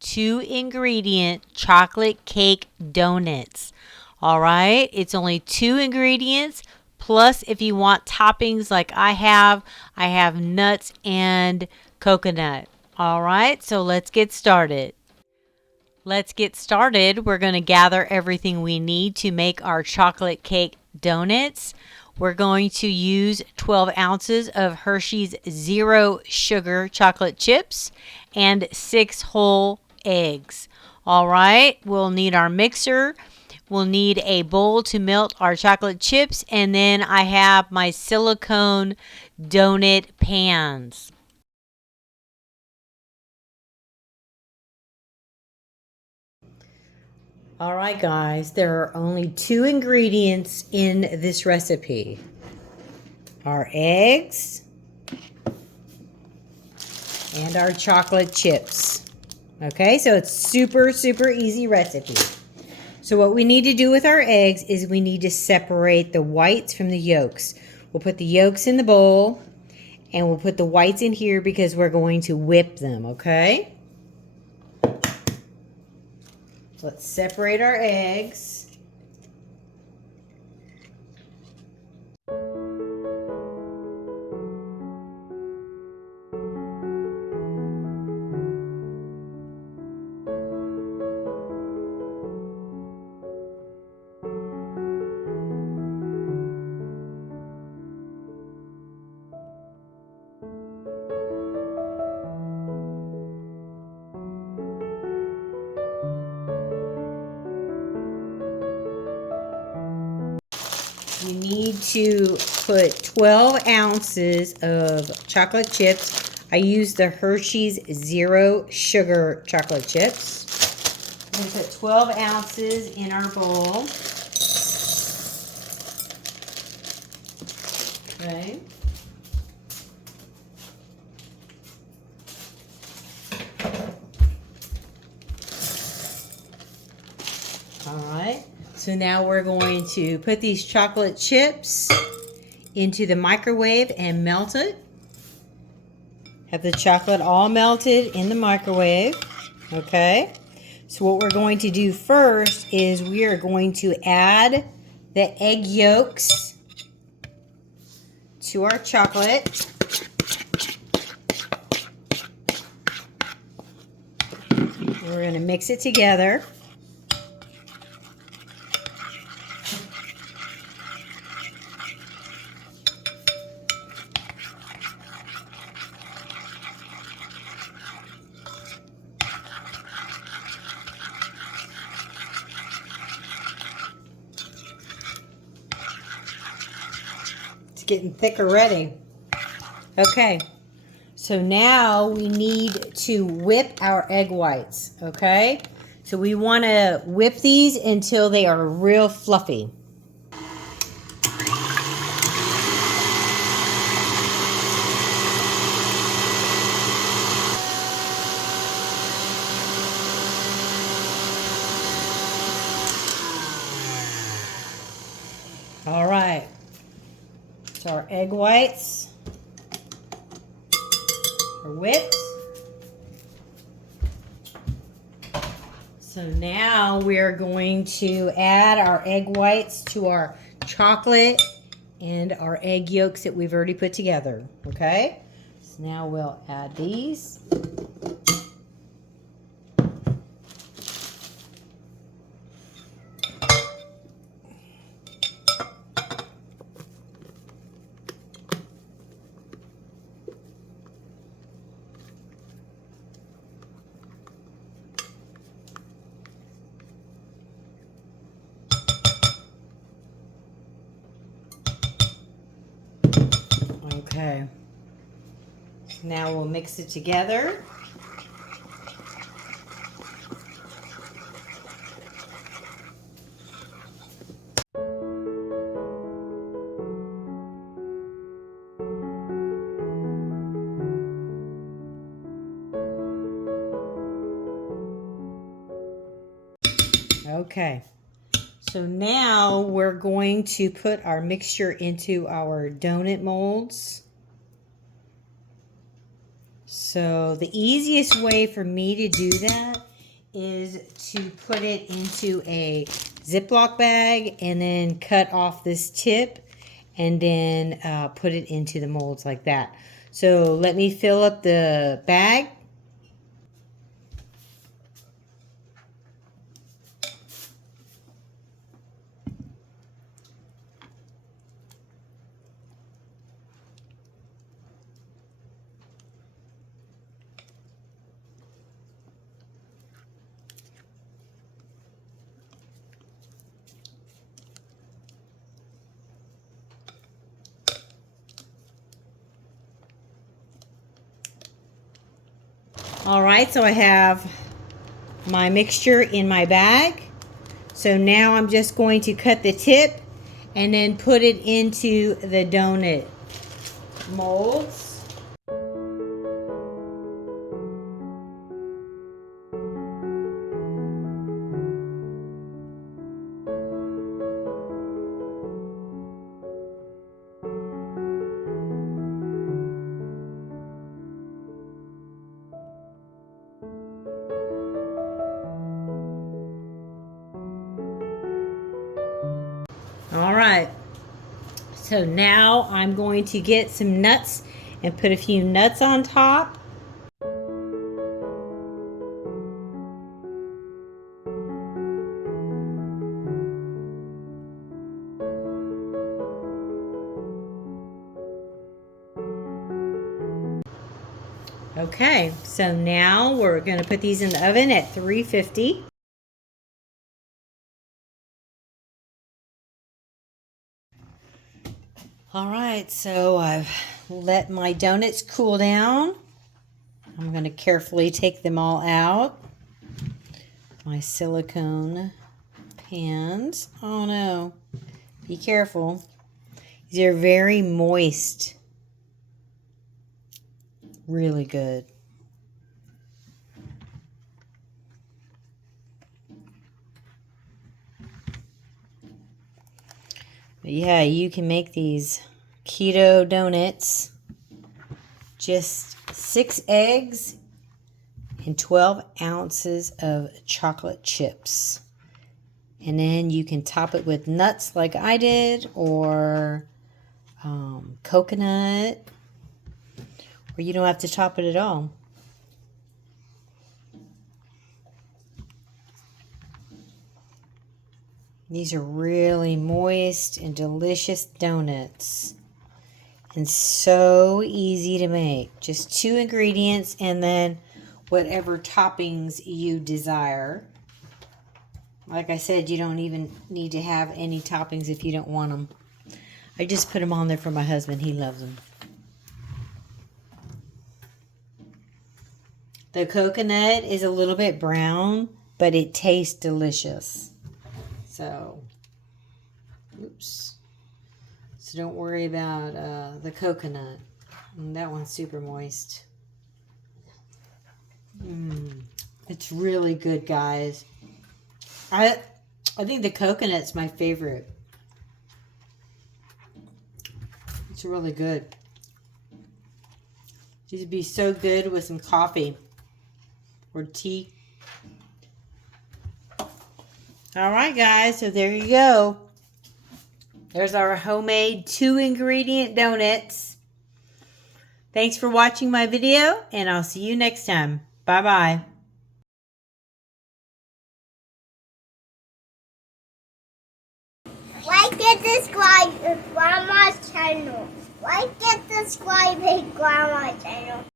2-ingredient chocolate cake donuts. All right, it's only 2 ingredients. Plus, if you want toppings like I have nuts and coconut. All right, so let's get started. We're going to gather everything we need to make our chocolate cake donuts. We're going to use 12 ounces of Hershey's Zero Sugar chocolate chips and 6 whole eggs. All right, we'll need our mixer. We'll need a bowl to melt our chocolate chips, and then I have my silicone donut pans. All right, guys, there are only 2 ingredients in this recipe. Our eggs and our chocolate chips. Okay, so it's super easy recipe. So what we need to do with our eggs is we need to separate the whites from the yolks. We'll put the yolks in the bowl and we'll put the whites in here because we're going to whip them, okay? Let's separate our eggs. You need to put 12 ounces of chocolate chips. I use the Hershey's Zero Sugar chocolate chips. I'm going to put 12 ounces in our bowl. Okay. All right. So now we're going to put these chocolate chips into the microwave and melt it. Have the chocolate all melted in the microwave. Okay. So what we're going to do first is we are going to add the egg yolks to our chocolate. We're going to mix it together. Getting thicker already. Okay, so now we need to whip our egg whites. Okay, so we want to whip these until they are real fluffy. All right. So our egg whites are whipped. So now we're going to add our egg whites to our chocolate and our egg yolks that we've already put together. Okay? So now we'll add these. Okay, now we'll mix it together. Okay, so now we're going to put our mixture into our donut molds. So the easiest way for me to do that is to put it into a Ziploc bag and then cut off this tip and then put it into the molds like that. So let me fill up the bag. All right, so I have my mixture in my bag. So now I'm just going to cut the tip and then put it into the donut molds. All right, so now I'm going to get some nuts and put a few nuts on top. Okay, so now we're going to put these in the oven at 350. All right, so I've let my donuts cool down. I'm going to carefully take them all out. My silicone pans. Oh no, be careful. These are very moist. Really good. But yeah, you can make these keto donuts. Just 6 eggs and 12 ounces of chocolate chips. And then you can top it with nuts like I did, or coconut, or you don't have to top it at all. These are really moist and delicious donuts. And so easy to make. Just 2 ingredients and then whatever toppings you desire. Like I said, you don't even need to have any toppings if you don't want them. I just put them on there for my husband. He loves them. The coconut is a little bit brown, but it tastes delicious. So, oops. So don't worry about the coconut. That one's super moist. It's really good, guys. I think the coconut's my favorite. It's really good. These would be so good with some coffee or tea. All right, guys. So there you go. There's our homemade 2-ingredient donuts. Thanks for watching my video, and I'll see you next time. Bye-bye. Like and subscribe to Grandma's channel. Like and subscribe to Grandma's channel.